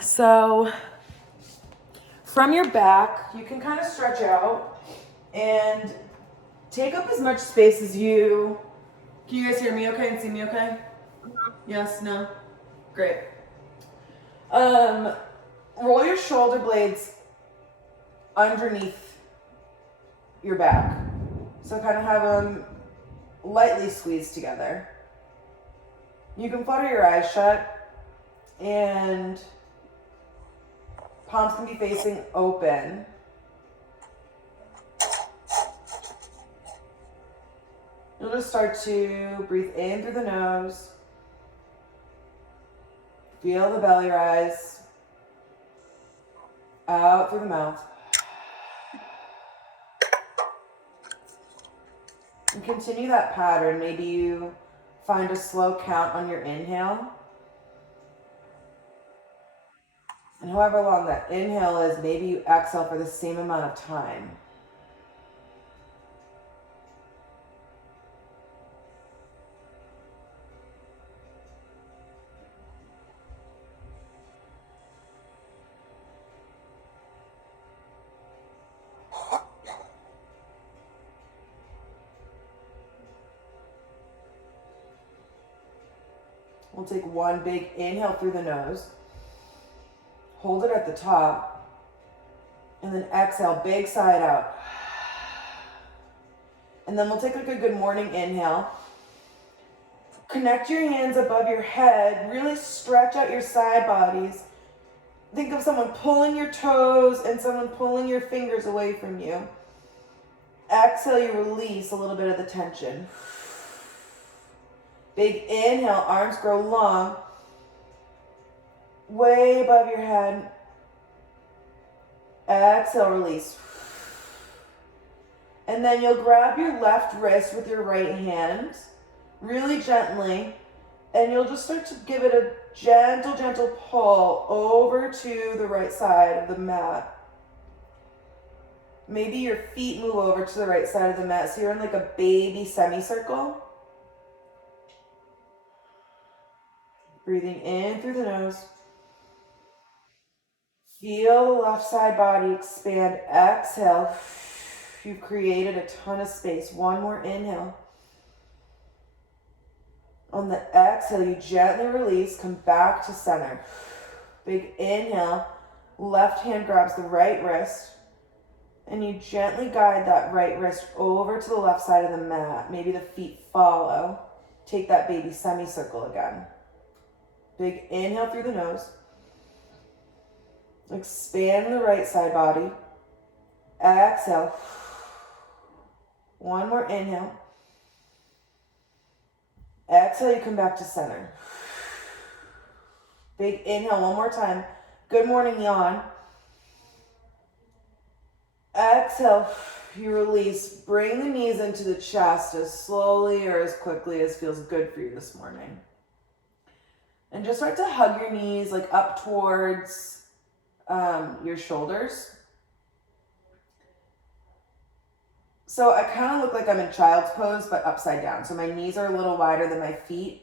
So from your back, you can kind of stretch out and take up as much space as you. Can you guys hear me okay and see me okay? Yes, no? Great. Roll your shoulder blades underneath your back. So kind of have them lightly squeezed together. You can flutter your eyes shut and palms can be facing open. You'll just start to breathe in through the nose. Feel the belly rise. Out through the mouth. And continue that pattern. Maybe you find a slow count on your inhale. And however long that inhale is, maybe you exhale for the same amount of time. We'll take one big inhale through the nose. Hold it at the top. And then exhale, big side out. And then we'll take like a good morning inhale. Connect your hands above your head. Really stretch out your side bodies. Think of someone pulling your toes and someone pulling your fingers away from you. Exhale, you release a little bit of the tension. Big inhale, arms grow long. Way above your head. Exhale, release. And then you'll grab your left wrist with your right hand, really gently, and you'll just start to give it a gentle pull over to the right side of the mat. Maybe your feet move over to the right side of the mat, so you're in like a baby semicircle. Breathing in through the nose. Feel the left side body expand. Exhale. You've created a ton of space. One more inhale. On the exhale, you gently release. Come back to center. Big inhale. Left hand grabs the right wrist. And you gently guide that right wrist over to the left side of the mat. Maybe the feet follow. Take that baby semicircle again. Big inhale through the nose. Expand the right side body. Exhale. One more inhale. Exhale, you come back to center. Big inhale one more time. Good morning, yawn. Exhale, you release. Bring the knees into the chest as slowly or as quickly as feels good for you this morning. And just start to hug your knees like up towards your shoulders. So I kind of look like I'm in child's pose, but upside down. So my knees are a little wider than my feet.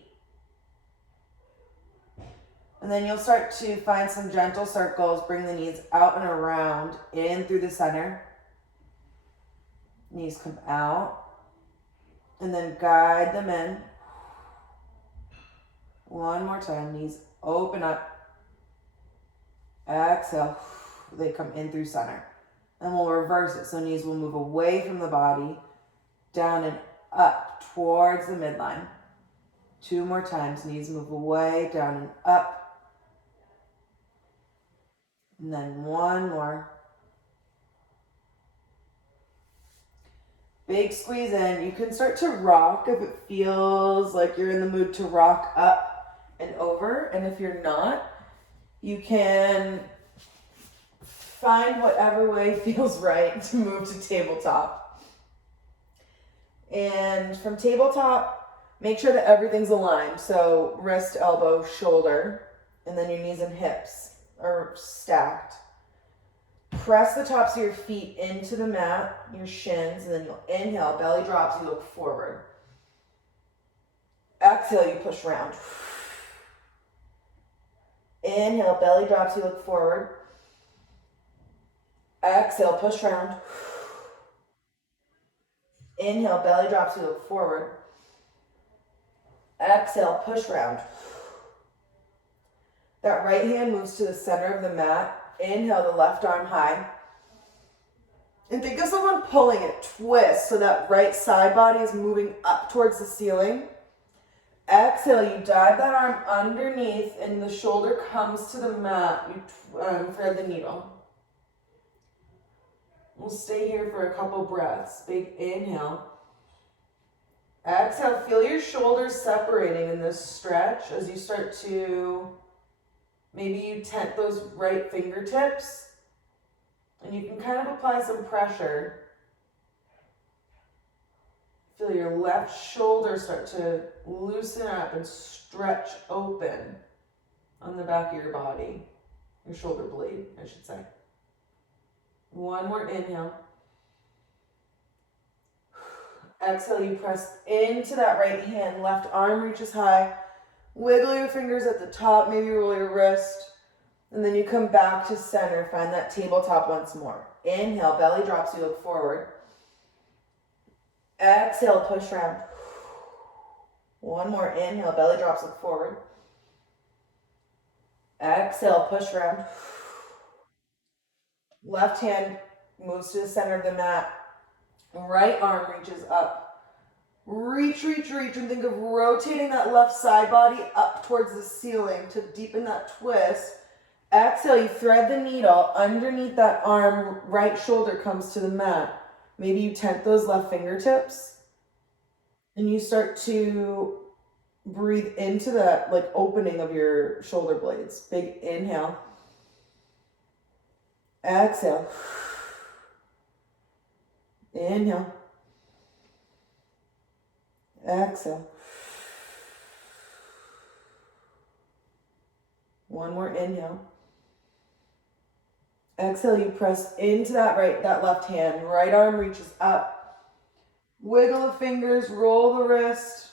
And then you'll start to find some gentle circles. Bring the knees out and around, in through the center. Knees come out. And then guide them in. One more time. Knees open up. Exhale. They come in through center. And we'll reverse it. So knees will move away from the body, down and up towards the midline. Two more times. Knees move away, down and up. And then one more. Big squeeze in. You can start to rock if it feels like you're in the mood to rock up and over. And if you're not, you can find whatever way feels right to move to tabletop. And from tabletop, make sure that everything's aligned. So wrist, elbow, shoulder, and then your knees and hips are stacked. Press the tops of your feet into the mat, your shins, and then you'll inhale, belly drops, you look forward. Exhale, you push round. Inhale, belly drops, you look forward. Exhale, push round. Inhale, belly drops, you look forward. Exhale, push round. That right hand moves to the center of the mat. Inhale, the left arm high. And think of someone pulling it, twist, so that right side body is moving up towards the ceiling. Exhale, you dive that arm underneath and the shoulder comes to the mat. You thread the needle. We'll stay here for a couple breaths. Big inhale. Exhale, feel your shoulders separating in this stretch as you start to, maybe you tent those right fingertips. And you can kind of apply some pressure. Feel your left shoulder start to loosen up and stretch open on the back of your body. Your shoulder blade, I should say. One more inhale. Exhale, you press into that right hand. Left arm reaches high. Wiggle your fingers at the top, maybe roll your wrist. And then you come back to center. Find that tabletop once more. Inhale, belly drops, you look forward. Exhale, push round. One more inhale, belly drops, look forward. Exhale, push round. Left hand moves to the center of the mat. Right arm reaches up. Reach, reach, reach, and think of rotating that left side body up towards the ceiling to deepen that twist. Exhale, you thread the needle underneath that arm, right shoulder comes to the mat. Maybe you tent those left fingertips and you start to breathe into that like opening of your shoulder blades. Big inhale. Exhale. Inhale. Exhale. One more inhale. Exhale, you press into that left hand. Right arm reaches up. Wiggle the fingers, roll the wrist.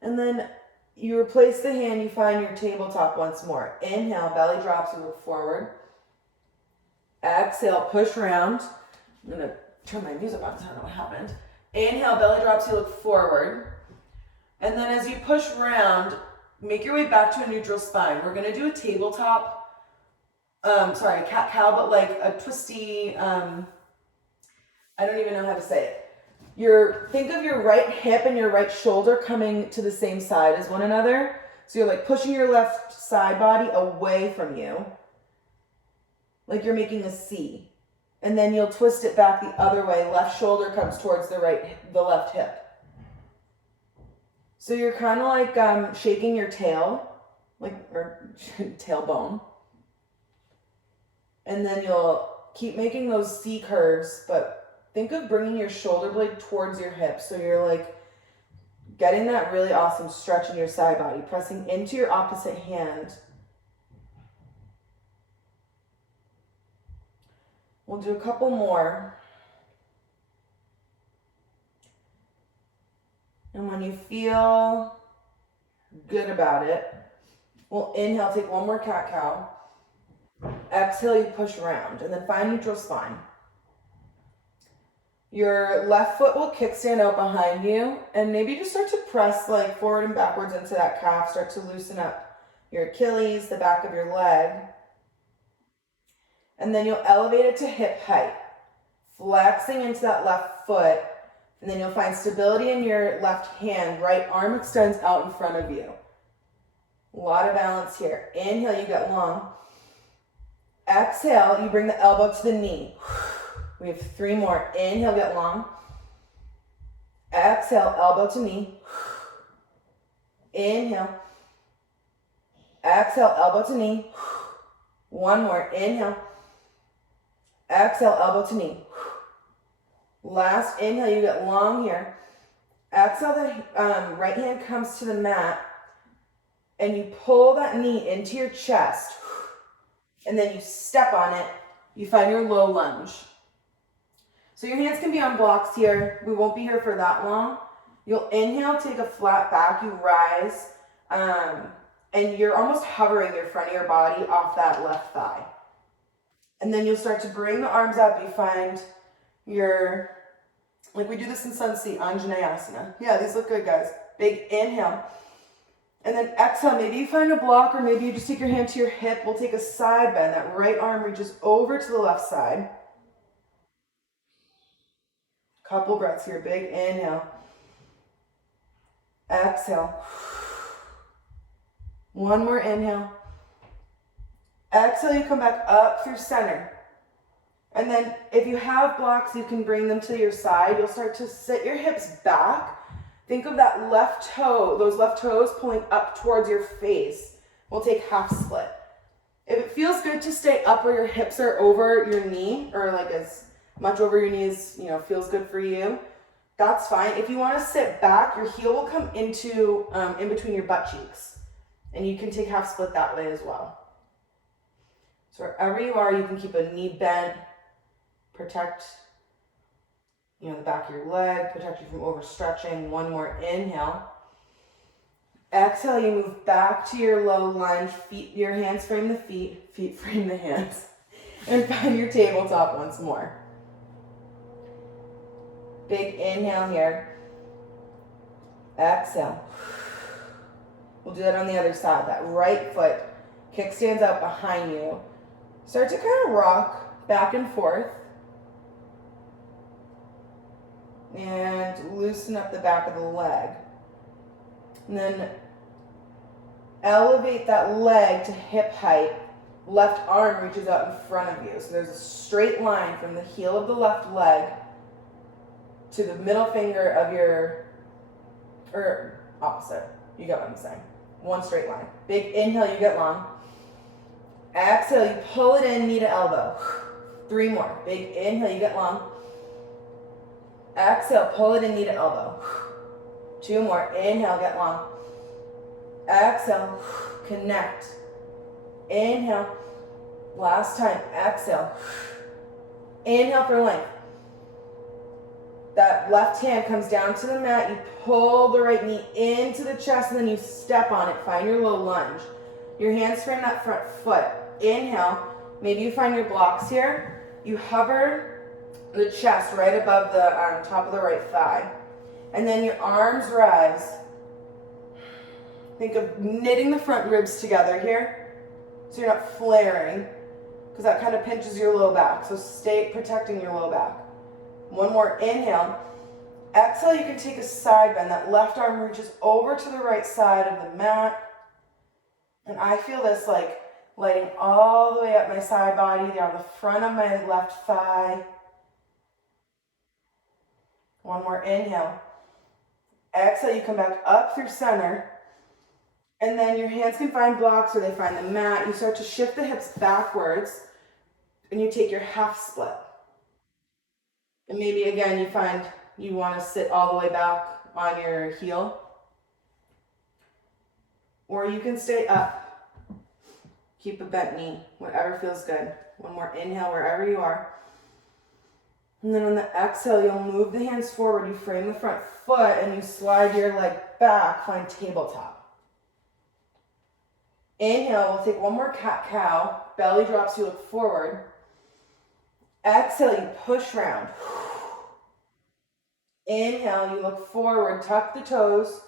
And then you replace the hand, you find your tabletop once more. Inhale, belly drops, you look forward. Exhale, push round. I'm gonna turn my music on, so I don't know what happened. Inhale, belly drops, you look forward. And then as you push round, make your way back to a neutral spine. We're gonna do a tabletop, cat-cow, but like a twisty, I don't even know how to say it. Think of your right hip and your right shoulder coming to the same side as one another. So you're like pushing your left side body away from you, like you're making a C. And then you'll twist it back the other way. Left shoulder comes towards the left hip. So you're kind of like shaking your tail, or tailbone. And then you'll keep making those C curves, but think of bringing your shoulder blade towards your hip. So you're like getting that really awesome stretch in your side body, pressing into your opposite hand. We'll do a couple more. And when you feel good about it, we'll inhale, take one more cat-cow. Exhale, you push around, and then find neutral spine. Your left foot will kickstand out behind you, and maybe just start to press like forward and backwards into that calf. Start to loosen up your Achilles, the back of your leg. And then you'll elevate it to hip height, flexing into that left foot, and then you'll find stability in your left hand. Right arm extends out in front of you. A lot of balance here. Inhale, you get long. Exhale, you bring the elbow to the knee. We have 3 more. Inhale, get long. Exhale, elbow to knee. Inhale. Exhale, elbow to knee. 1 more. Inhale. Exhale, elbow to knee. Last inhale, you get long here. Exhale, the right hand comes to the mat, and you pull that knee into your chest, and then you step on it. You find your low lunge. So your hands can be on blocks here. We won't be here for that long. You'll inhale, take a flat back, you rise, and you're almost hovering your front of your body off that left thigh. And then you'll start to bring the arms up. You find your, like we do this in Sun Seat, Anjaneyasana. Yeah, these look good, guys. Big inhale. And then exhale. Maybe you find a block, or maybe you just take your hand to your hip. We'll take a side bend. That right arm reaches over to the left side. Couple breaths here. Big inhale. Exhale. One more inhale. Exhale, you come back up through center. And then if you have blocks, you can bring them to your side. You'll start to sit your hips back. Think of that left toe, those left toes pulling up towards your face. We'll take half split. If it feels good to stay up where your hips are over your knee, or like as much over your knees, feels good for you, that's fine. If you want to sit back, your heel will come into in between your butt cheeks, and you can take half split that way as well. So wherever you are, you can keep a knee bent, protect the back of your leg, protect you from overstretching. One more inhale. Exhale, you move back to your low lunge. Your hands frame the feet frame the hands, and find your tabletop once more. Big inhale here. Exhale. We'll do that on the other side. That right foot kickstands out behind you. Start to kind of rock back and forth. And loosen up the back of the leg. And then elevate that leg to hip height. Left arm reaches out in front of you. So there's a straight line from the heel of the left leg to the middle finger of or opposite. You get what I'm saying. One straight line. Big inhale, you get long. Exhale, you pull it in, knee to elbow. 3 more. Big inhale, you get long. Exhale, pull it in, knee to elbow. 2 more. Inhale, get long. Exhale, connect. Inhale. Last time. Exhale. Inhale for length. That left hand comes down to the mat. You pull the right knee into the chest, and then you step on it. Find your low lunge. Your hands frame that front foot. Inhale. Maybe you find your blocks here. You hover the chest right above the top of the right thigh. And then your arms rise. Think of knitting the front ribs together here, so you're not flaring, because that kind of pinches your low back. So stay protecting your low back. One more inhale. Exhale, you can take a side bend. That left arm reaches over to the right side of the mat. And I feel this like lighting all the way up my side body, down the front of my left thigh. One more inhale. Exhale, you come back up through center. And then your hands can find blocks, or they find the mat. You start to shift the hips backwards, and you take your half split. And maybe again, you find you want to sit all the way back on your heel. Or you can stay up. Keep a bent knee, whatever feels good. One more inhale wherever you are. And then on the exhale, you'll move the hands forward. You frame the front foot and you slide your leg back. Find tabletop. Inhale, we'll take one more cat-cow. Belly drops, you look forward. Exhale, you push round. Inhale, you look forward, tuck the toes,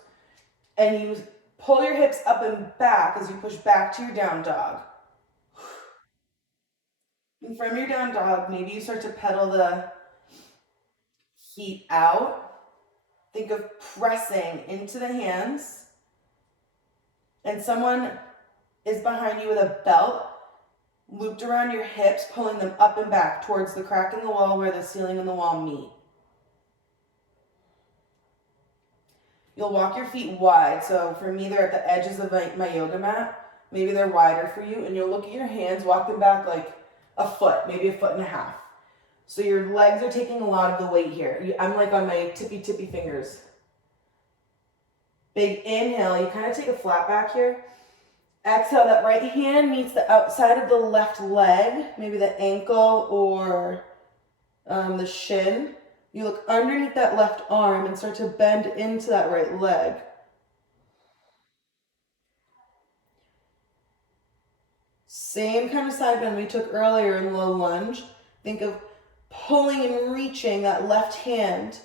and you pull your hips up and back as you push back to your down dog. And from your down dog, maybe you start to pedal the feet out. Think of pressing into the hands. And someone is behind you with a belt looped around your hips, pulling them up and back towards the crack in the wall where the ceiling and the wall meet. You'll walk your feet wide. So for me, they're at the edges of my yoga mat. Maybe they're wider for you. And you'll look at your hands, walk them back like a foot, maybe 1.5 feet. So your legs are taking a lot of the weight here. I'm like on my tippy fingers. Big inhale, you kind of take a flat back here. Exhale, that right hand meets the outside of the left leg, maybe the ankle or the shin. You look underneath that left arm and start to bend into that right leg. Same kind of side bend we took earlier in low lunge. Think of pulling and reaching that left hand,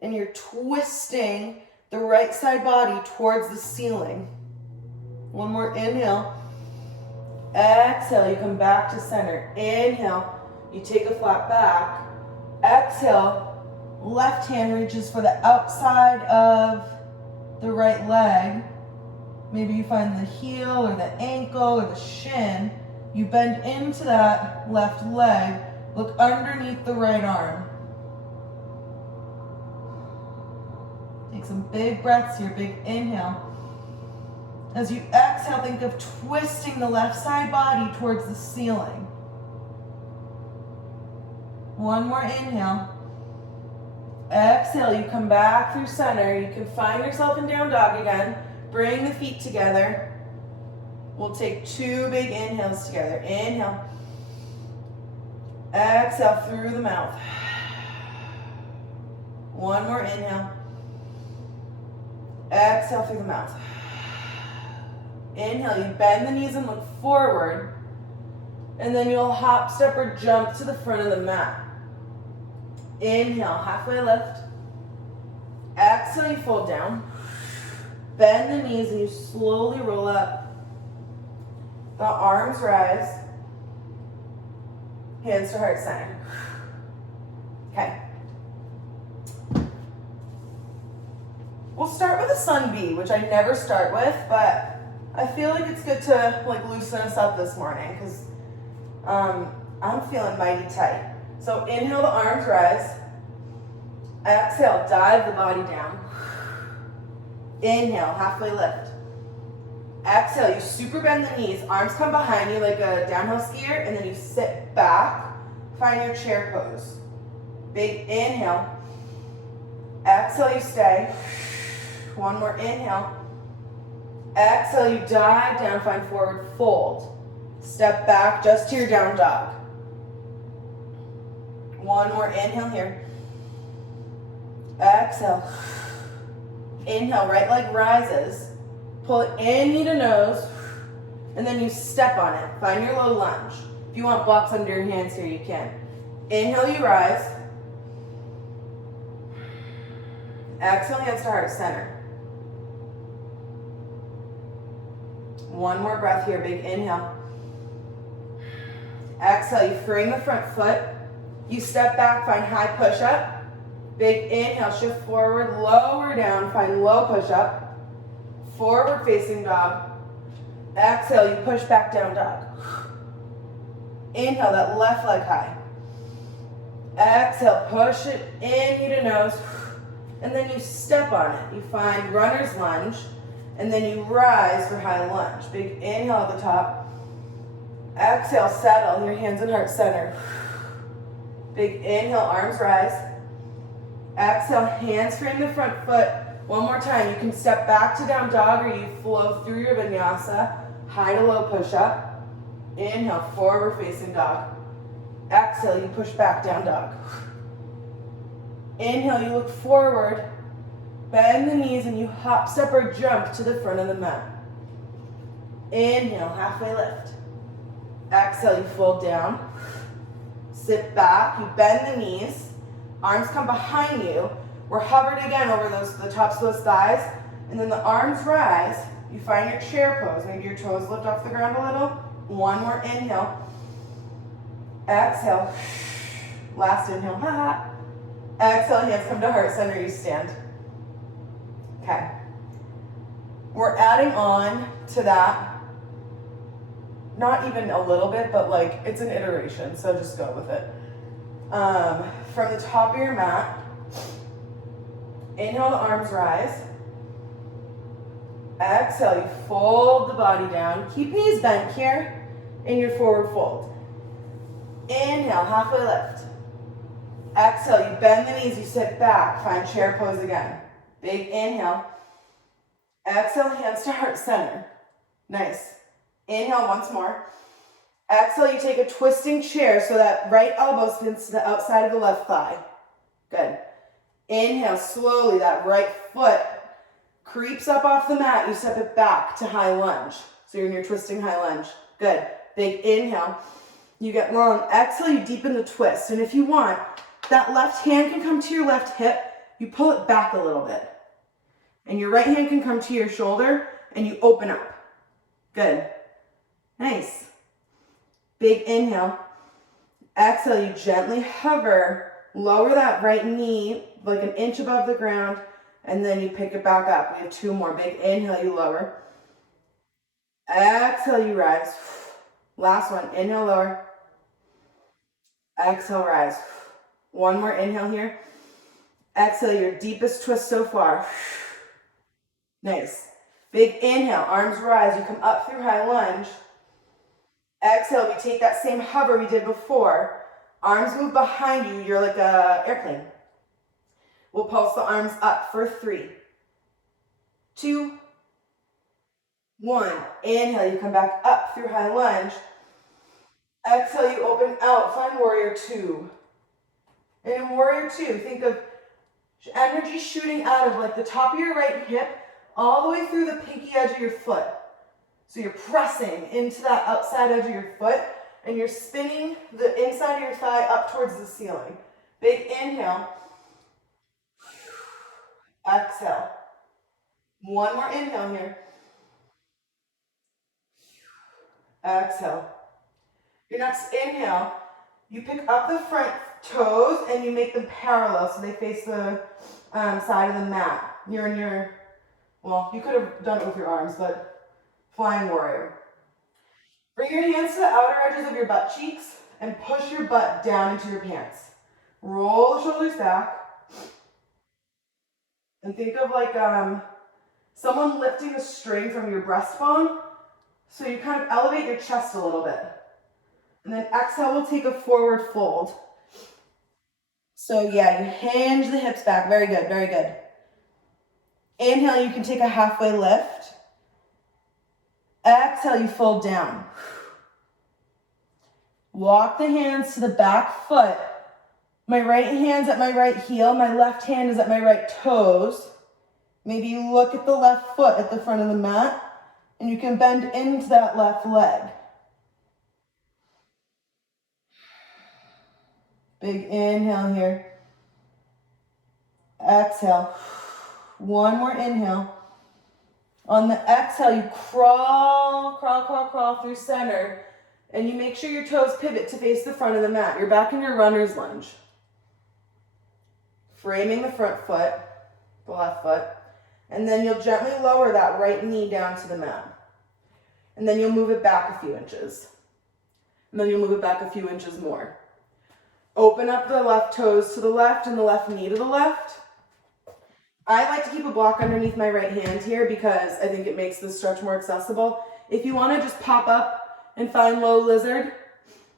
and you're twisting the right side body towards the ceiling. One more inhale. Exhale, you come back to center. Inhale, you take a flat back. Exhale, left hand reaches for the outside of the right leg. Maybe you find the heel or the ankle or the shin. You bend into that left leg. Look underneath the right arm. Take some big breaths here, big inhale. As you exhale, think of twisting the left side body towards the ceiling. One more inhale. Exhale, you come back through center. You can find yourself in down dog again. Bring the feet together. We'll take 2 big inhales together. Inhale. Exhale through the mouth. One more inhale. Exhale through the mouth. Inhale, you bend the knees and look forward. And then you'll hop, step, or jump to the front of the mat. Inhale, halfway lift. Exhale, you fold down. Bend the knees and you slowly roll up. The arms rise. Hands to heart center. Okay. We'll start with a sun B, which I never start with, but I feel like it's good to loosen us up this morning because I'm feeling mighty tight. So inhale, the arms rise. Exhale, dive the body down. Inhale, halfway lift. Exhale, you super bend the knees. Arms come behind you like a downhill skier, and then you sit back. Find your chair pose. Big inhale. Exhale, you stay. One more inhale. Exhale, you dive down, find forward fold. Step back just to your down dog. One more inhale here. Exhale. Inhale, right leg rises. Pull it in, knee to nose, and then you step on it. Find your low lunge. If you want blocks under your hands here, you can. Inhale, you rise. Exhale, hands to heart center. One more breath here, big inhale. Exhale, you frame the front foot. You step back, find high push-up. Big inhale, shift forward, lower down, find low push-up. Forward facing dog. Exhale, you push back down dog. Inhale, that left leg high. Exhale, push it in, knee to nose. And then you step on it. You find runner's lunge. And then you rise for high lunge. Big inhale at the top. Exhale, settle, your hands in heart center. Big inhale, arms rise. Exhale, hands frame the front foot. One more time, you can step back to down dog or you flow through your vinyasa. High to low push up. Inhale, forward facing dog. Exhale, you push back down dog. Inhale, you look forward. Bend the knees and you hop, step, or jump to the front of the mat. Inhale, halfway lift. Exhale, you fold down. Sit back, you bend the knees. Arms come behind you. We're hovered again over the tops of those thighs. And then the arms rise. You find your chair pose. Maybe your toes lift off the ground a little. One more inhale. Exhale. Last inhale. Exhale, hands come to heart center. You stand. Okay. We're adding on to that. Not even a little bit, but it's an iteration. So just go with it. From the top of your mat. Inhale, the arms rise. Exhale, you fold the body down. Keep knees bent here in your forward fold. Inhale, halfway lift. Exhale, you bend the knees, you sit back. Find chair pose again. Big inhale. Exhale, hands to heart center. Nice. Inhale once more. Exhale, you take a twisting chair so that right elbow spins to the outside of the left thigh. Good. Inhale, slowly, that right foot creeps up off the mat. You step it back to high lunge. So you're in your twisting high lunge. Good. Big inhale. You get long. Exhale, you deepen the twist. And if you want, that left hand can come to your left hip. You pull it back a little bit. And your right hand can come to your shoulder and you open up. Good. Nice. Big inhale. Exhale, you gently hover. Lower that right knee like an inch above the ground. And then you pick it back up. We have 2 more. Big inhale, you lower. Exhale, you rise. Last one. Inhale, lower. Exhale, rise. 1 more inhale here. Exhale, your deepest twist so far. Nice. Big inhale, arms rise. You come up through high lunge. Exhale, we take that same hover we did before. Arms move behind you. You're like an airplane. We'll pulse the arms up for 3, 2, 1. Inhale, you come back up through high lunge. Exhale, you open out. Find warrior 2. And in warrior 2, think of energy shooting out of like the top of your right hip all the way through the pinky edge of your foot. So you're pressing into that outside edge of your foot and you're spinning the inside of your thigh up towards the ceiling. Big inhale. Exhale. 1 more inhale here. Exhale. Your next inhale, you pick up the front toes and you make them parallel so they face the side of the mat. You're in your, well, you could have done it with your arms, but flying warrior. Bring your hands to the outer edges of your butt cheeks and push your butt down into your pants. Roll the shoulders back. And think of like someone lifting a string from your breastbone. So you kind of elevate your chest a little bit. And then exhale, we'll take a forward fold. So yeah, you hinge the hips back. Very good, very good. Inhale, you can take a halfway lift. Exhale, you fold down. Walk the hands to the back foot. My right hand's at my right heel. My left hand is at my right toes. Maybe you look at the left foot at the front of the mat, and you can bend into that left leg. Big inhale here. Exhale. 1 more inhale. On the exhale, you crawl through center, and you make sure your toes pivot to face the front of the mat. You're back in your runner's lunge. Framing the front foot, the left foot, and then you'll gently lower that right knee down to the mat. And then you'll move it back a few inches. And then you'll move it back a few inches more. Open up the left toes to the left and the left knee to the left. I like to keep a block underneath my right hand here because I think it makes the stretch more accessible. If you want to just pop up and find low lizard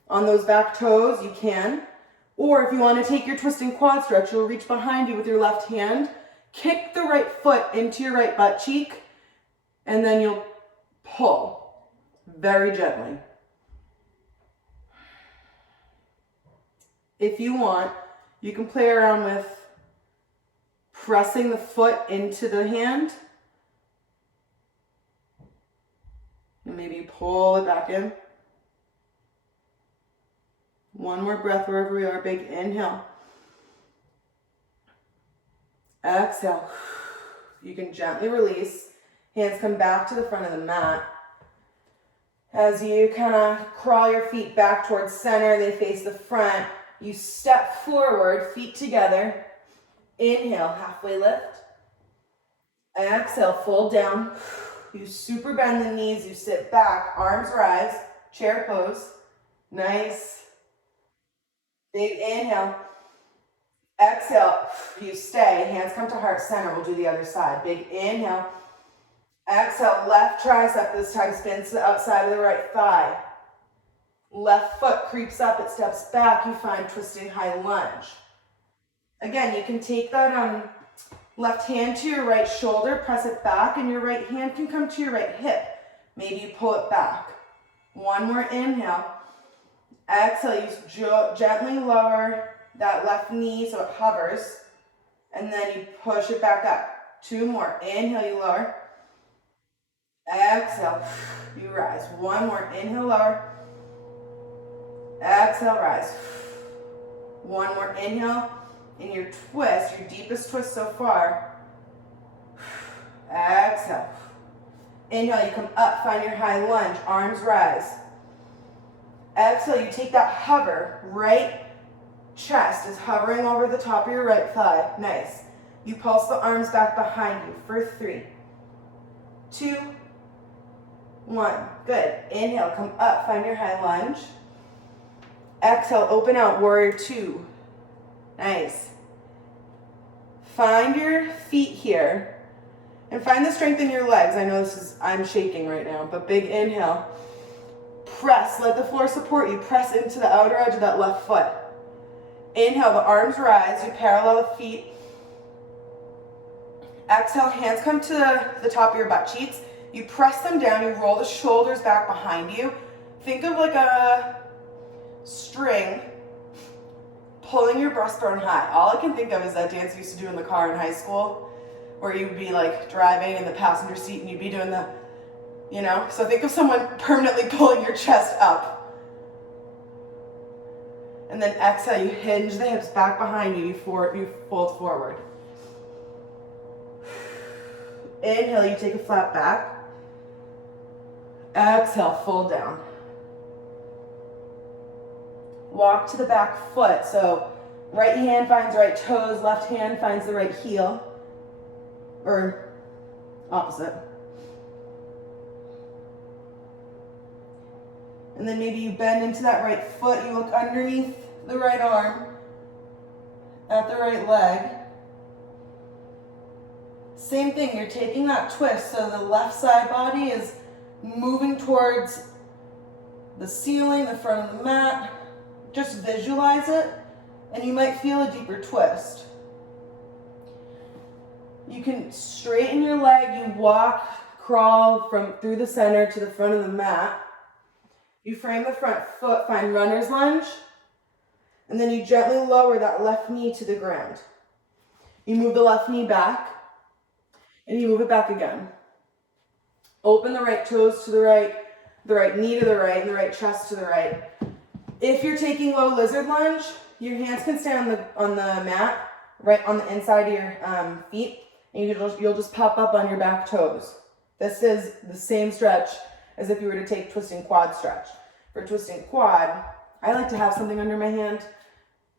on those back toes, you can. Or if you want to take your twisting quad stretch, you'll reach behind you with your left hand, kick the right foot into your right butt cheek, and then you'll pull very gently. If you want, you can play around with pressing the foot into the hand. And maybe pull it back in. 1 more breath wherever we are. Big inhale. Exhale. You can gently release. Hands come back to the front of the mat. As you kind of crawl your feet back towards center, they face the front. You step forward, feet together. Inhale, halfway lift. Exhale, fold down. You super bend the knees, you sit back, arms rise, chair pose. Nice. Big inhale. Exhale, you stay. Hands come to heart center. We'll do the other side. Big inhale. Exhale, left tricep this time spins to the outside of the right thigh. Left foot creeps up, it steps back. You find twisting high lunge. Again, you can take that left hand to your right shoulder, press it back, and your right hand can come to your right hip. Maybe you pull it back. 1 more inhale. Exhale, you gently lower that left knee so it hovers, and then you push it back up. 2 more. Inhale, you lower. Exhale, you rise. 1 more. Inhale, lower. Exhale, rise. One more inhale in your twist, your deepest twist so far. Exhale. Inhale, you come up, find your high lunge, arms rise. Exhale, you take that hover, right chest is hovering over the top of your right thigh. Nice. You pulse the arms back behind you for 3, 2, 1. Good. Inhale, come up, find your high lunge. Exhale, open out, warrior 2. Nice. Find your feet here and find the strength in your legs. I know I'm shaking right now, but big inhale. Press, let the floor support you. Press into the outer edge of that left foot. Inhale, the arms rise, you parallel the feet. Exhale, hands come to the top of your butt cheeks. You press them down, you roll the shoulders back behind you. Think of like a string pulling your breastbone high. All I can think of is that dance we used to do in the car in high school, where you'd be like driving in the passenger seat and you'd be doing the, so think of someone permanently pulling your chest up. And then exhale, you hinge the hips back behind you, you fold forward. Inhale, you take a flat back. Exhale, fold down. Walk to the back foot. So right hand finds right toes, left hand finds the right heel. Or opposite. And then maybe you bend into that right foot, you look underneath the right arm, at the right leg. Same thing, you're taking that twist so the left side body is moving towards the ceiling, the front of the mat. Just visualize it, and you might feel a deeper twist. You can straighten your leg, you walk, crawl through the center to the front of the mat. You frame the front foot, find runner's lunge, and then you gently lower that left knee to the ground. You move the left knee back, and you move it back again. Open the right toes to the right knee to the right, and the right chest to the right. If you're taking low lizard lunge, your hands can stay on the mat, right on the inside of your feet, and you'll just pop up on your back toes. This is the same stretch as if you were to take twisting quad stretch. For twisting quad, I like to have something under my hand.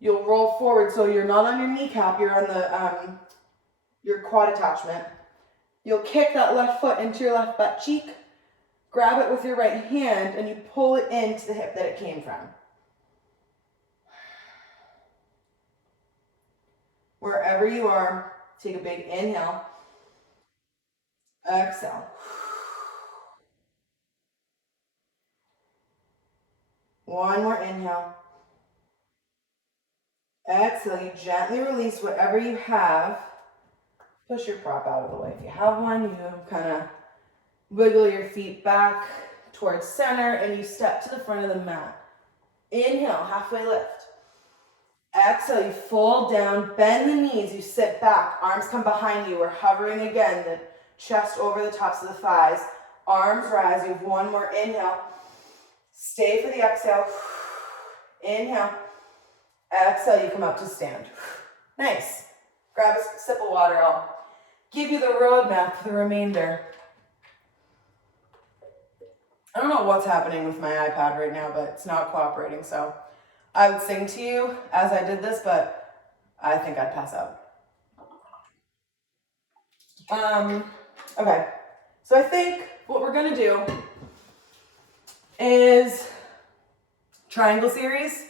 You'll roll forward so you're not on your kneecap, you're on the your quad attachment. You'll kick that left foot into your left butt cheek, grab it with your right hand, and you pull it into the hip that it came from. Wherever you are, take a big inhale. Exhale. One more inhale. Exhale, you gently release whatever you have. Push your prop out of the way. If you have one, you kind of wiggle your feet back towards center and you step to the front of the mat. Inhale, halfway lift. Exhale, you fold down, bend the knees, you sit back, arms come behind you. We're hovering again, the chest over the tops of the thighs. Arms rise, you have one more inhale. Stay for the exhale. Inhale. Exhale, you come up to stand. Nice. Grab a sip of water. I'll give you the roadmap for the remainder. I don't know what's happening with my iPad right now, but it's not cooperating, so I would sing to you as I did this, but I think I'd pass out. Okay, so I think what we're gonna do is triangle series.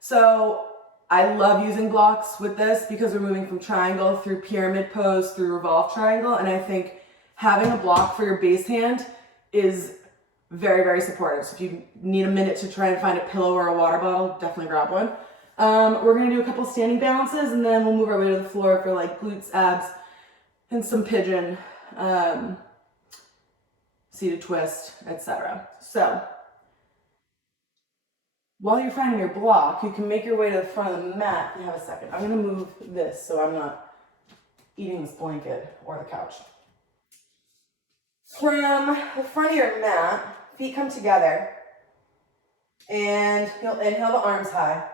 So I love using blocks with this because we're moving from triangle through pyramid pose through revolve triangle, and I think having a block for your base hand is very, very supportive. So if you need a minute to try and find a pillow or a water bottle, definitely grab one. We're gonna do a couple standing balances and then we'll move our way to the floor for like glutes, abs, and some pigeon, seated twist, etc. So while you're finding your block, you can make your way to the front of the mat. If you have a second, I'm gonna move this so I'm not eating this blanket or the couch. From the front of your mat, feet come together. And you'll inhale the arms high.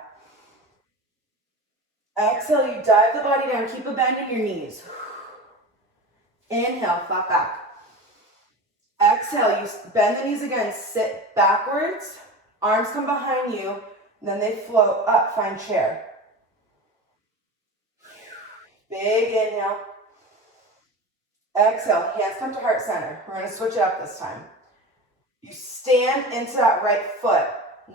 Exhale, you dive the body down. Keep a bend in your knees. Inhale, flat back. Exhale, you bend the knees again. Sit backwards. Arms come behind you. Then they float up. Find chair. Big inhale. Exhale, hands come to heart center. We're going to switch it up this time. You stand into that right foot.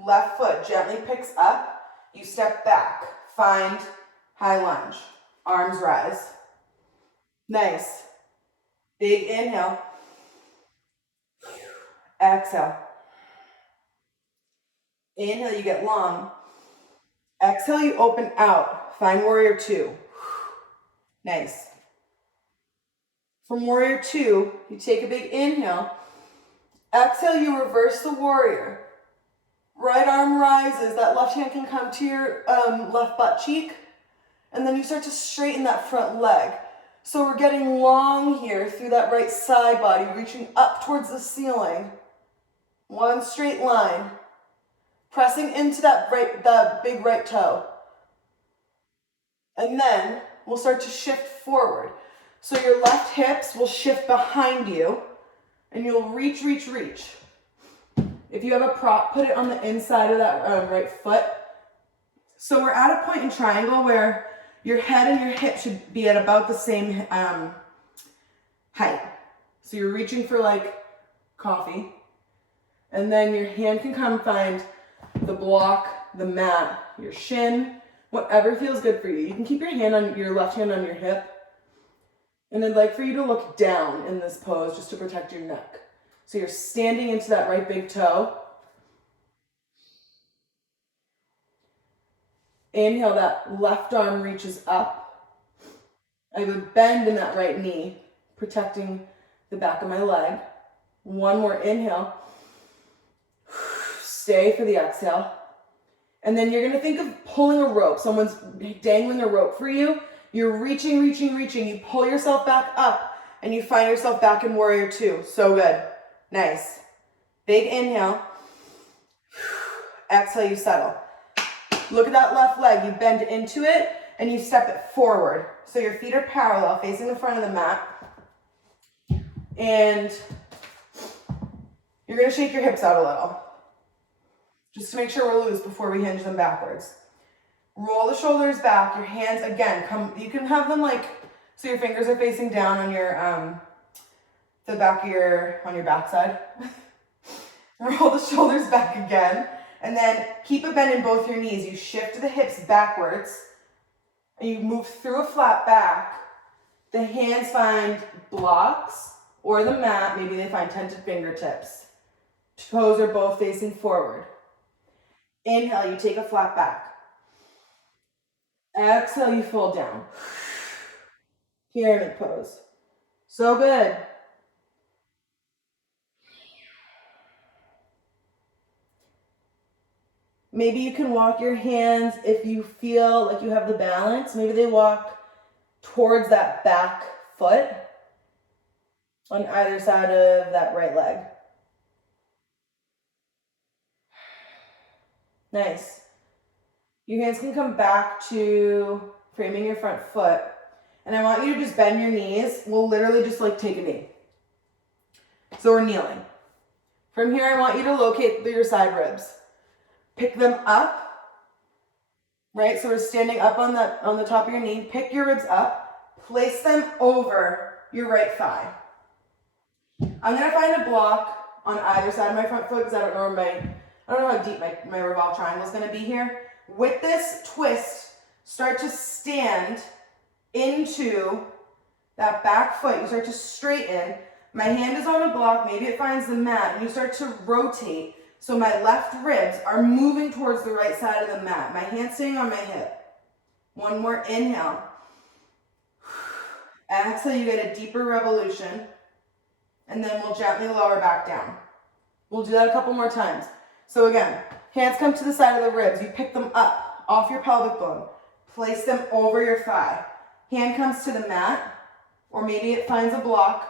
Left foot gently picks up. You step back. Find high lunge. Arms rise. Nice. Big inhale. Exhale. Inhale, you get long. Exhale, you open out. Find warrior two. Nice. From warrior two, you take a big inhale. Exhale, you reverse the warrior. Right arm rises. That left hand can come to your left butt cheek. And then you start to straighten that front leg. So we're getting long here through that right side body, reaching up towards the ceiling. One straight line. Pressing into that big right toe. And then we'll start to shift forward. So your left hips will shift behind you. And you'll reach, reach, reach. If you have a prop, put it on the inside of that right foot. So we're at a point in triangle where your head and your hip should be at about the same height. So you're reaching for like coffee. And then your hand can come find the block, the mat, your shin, whatever feels good for you. You can keep your left hand on your hip. And I'd like for you to look down in this pose just to protect your neck. So you're standing into that right big toe. Inhale, that left arm reaches up. I have a bend in that right knee, protecting the back of my leg. One more inhale. Stay for the exhale. And then you're going to think of pulling a rope. Someone's dangling a rope for you. You're reaching, reaching, reaching. You pull yourself back up and you find yourself back in warrior two. So good. Nice. Big inhale. Exhale, you settle. Look at that left leg. You bend into it and you step it forward. So your feet are parallel, facing the front of the mat. And you're going to shake your hips out a little, just to make sure we're loose before we hinge them backwards. Roll the shoulders back. Your hands, again, you can have them like, so your fingers are facing down on your, the back of on your backside. Roll the shoulders back again. And then keep a bend in both your knees. You shift the hips backwards. And you move through a flat back. The hands find blocks or the mat. Maybe they find tented fingertips. Toes are both facing forward. Inhale, you take a flat back. Exhale, you fold down. Pyramid pose. So good. Maybe you can walk your hands, if you feel like you have the balance, maybe they walk towards that back foot on either side of that right leg. Nice. Your hands can come back to framing your front foot. And I want you to just bend your knees. We'll literally just like take a knee. So we're kneeling. From here, I want you to locate your side ribs. Pick them up, right? So we're standing up on the top of your knee. Pick your ribs up. Place them over your right thigh. I'm going to find a block on either side of my front foot because I don't know how deep my revolve triangle is going to be here. With this twist, start to stand into that back foot. You start to straighten. My hand is on a block. Maybe it finds the mat. And you start to rotate. So my left ribs are moving towards the right side of the mat. My hand's sitting on my hip. One more inhale. Exhale, you get a deeper revolution. And then we'll gently lower back down. We'll do that a couple more times. So again, hands come to the side of the ribs. You pick them up off your pelvic bone. Place them over your thigh. Hand comes to the mat, or maybe it finds a block.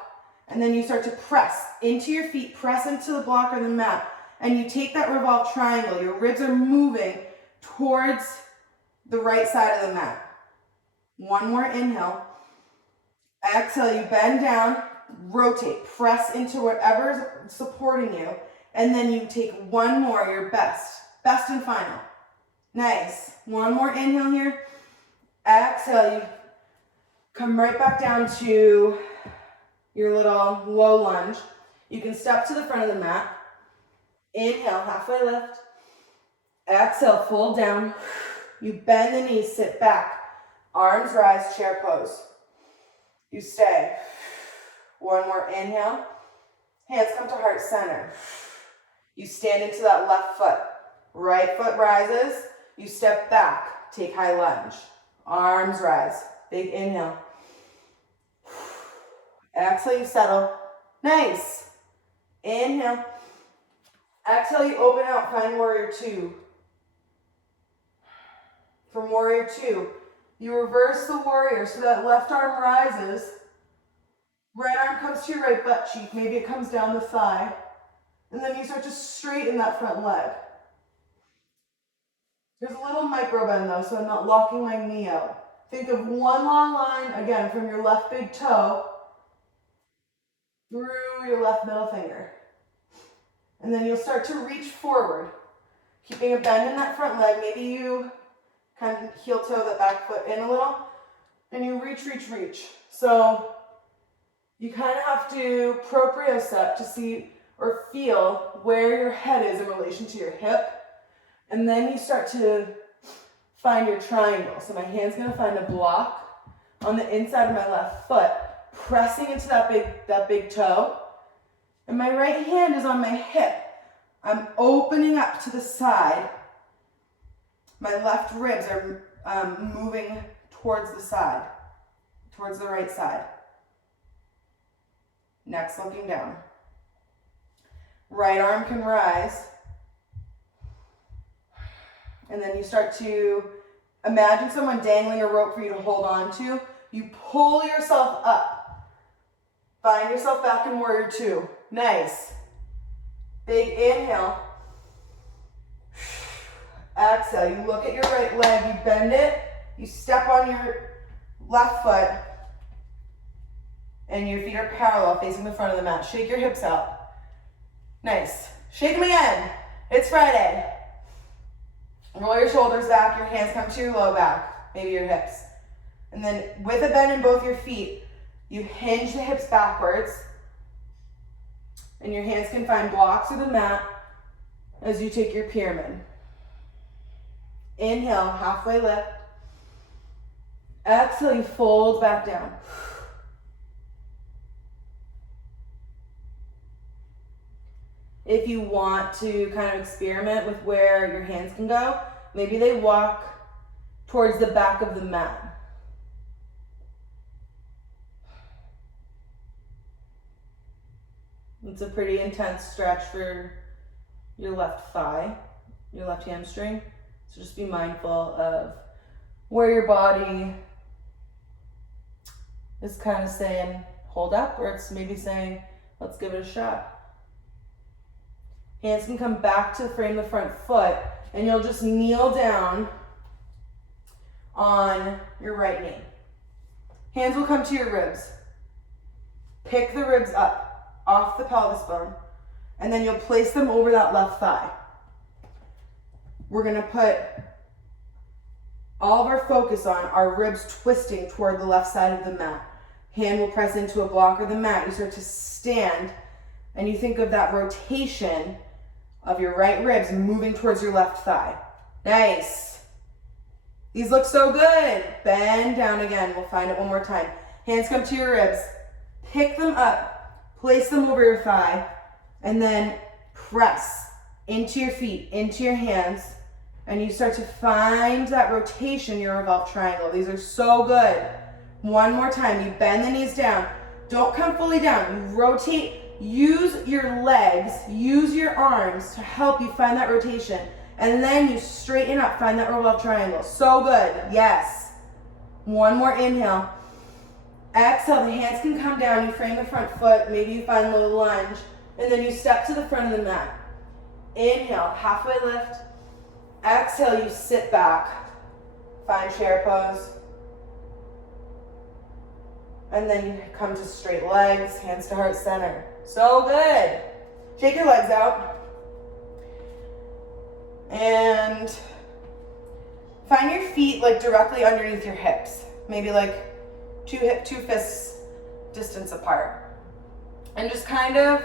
And then you start to press into your feet, press into the block or the mat. and you take that revolved triangle. Your ribs are moving towards the right side of the mat. One more inhale. Exhale, you bend down, rotate, press into whatever's supporting you, and then you take one more, your best and final. Nice. One more inhale here. Exhale, you come right back down to your little low lunge. You can step to the front of the mat. Inhale, halfway lift. Exhale, fold down. You bend the knees, sit back. Arms rise, chair pose. You stay. One more inhale. Hands come to heart center. You stand into that left foot. Right foot rises. You step back. Take high lunge. Arms rise. Big inhale. Exhale, you settle. Nice. Inhale. Exhale, you open out. Find warrior two. From warrior two, you reverse the warrior so that left arm rises. Right arm comes to your right butt cheek. Maybe it comes down the thigh. And then you start to straighten that front leg. There's a little micro bend though, so I'm not locking my knee out. Think of one long line, again, from your left big toe through your left middle finger. And then you'll start to reach forward, keeping a bend in that front leg. Maybe you kind of heel toe that back foot in a little, and you reach. So you kind of have to propriocepт to see or feel where your head is in relation to your hip. And then you start to find your triangle. So my hand's gonna find a block on the inside of my left foot, pressing into that big toe. And my right hand is on my hip. I'm opening up to the side. My left ribs are moving towards the side, towards the right side. Next, looking down. Right arm can rise. And then you start to imagine someone dangling a rope for you to hold on to. You pull yourself up. Find yourself back in warrior two. Nice. Big inhale. Exhale. You look at your right leg. You bend it. You step on your left foot. And your feet are parallel facing the front of the mat. Shake your hips out. Nice. Shake them again. It's Friday. Roll your shoulders back. Your hands come to your low back. Maybe your hips. And then with a bend in both your feet, you hinge the hips backwards. And your hands can find blocks of the mat as you take your pyramid. Inhale, halfway lift. Exhale, you fold back down. If you want to kind of experiment with where your hands can go, maybe they walk towards the back of the mat. It's a pretty intense stretch for your left thigh, your left hamstring. So just be mindful of where your body is kind of saying, hold up, or it's maybe saying, let's give it a shot. Hands can come back to frame the front foot, and you'll just kneel down on your right knee. Hands will come to your ribs. Pick the ribs up off the pelvis bone, and then you'll place them over that left thigh. We're gonna put all of our focus on our ribs twisting toward the left side of the mat. Hand will press into a block of the mat. You start to stand, and you think of that rotation of your right ribs moving towards your left thigh. Nice. These look so good. Bend down again. We'll find it one more time. Hands come to your ribs. Pick them up. Place them over your thigh. And then press into your feet, into your hands. And you start to find that rotation, your revolved triangle. These are so good. One more time. You bend the knees down. Don't come fully down. You rotate. Use your legs, use your arms to help you find that rotation. And then you straighten up, find that revolved triangle. So good, yes. One more inhale. Exhale, the hands can come down. You frame the front foot. Maybe you find a little lunge. And then you step to the front of the mat. Inhale, halfway lift. Exhale, you sit back. Find chair pose. And then you come to straight legs, hands to heart center. So good. Shake your legs out. And find your feet like directly underneath your hips. Maybe like two fists distance apart. And just kind of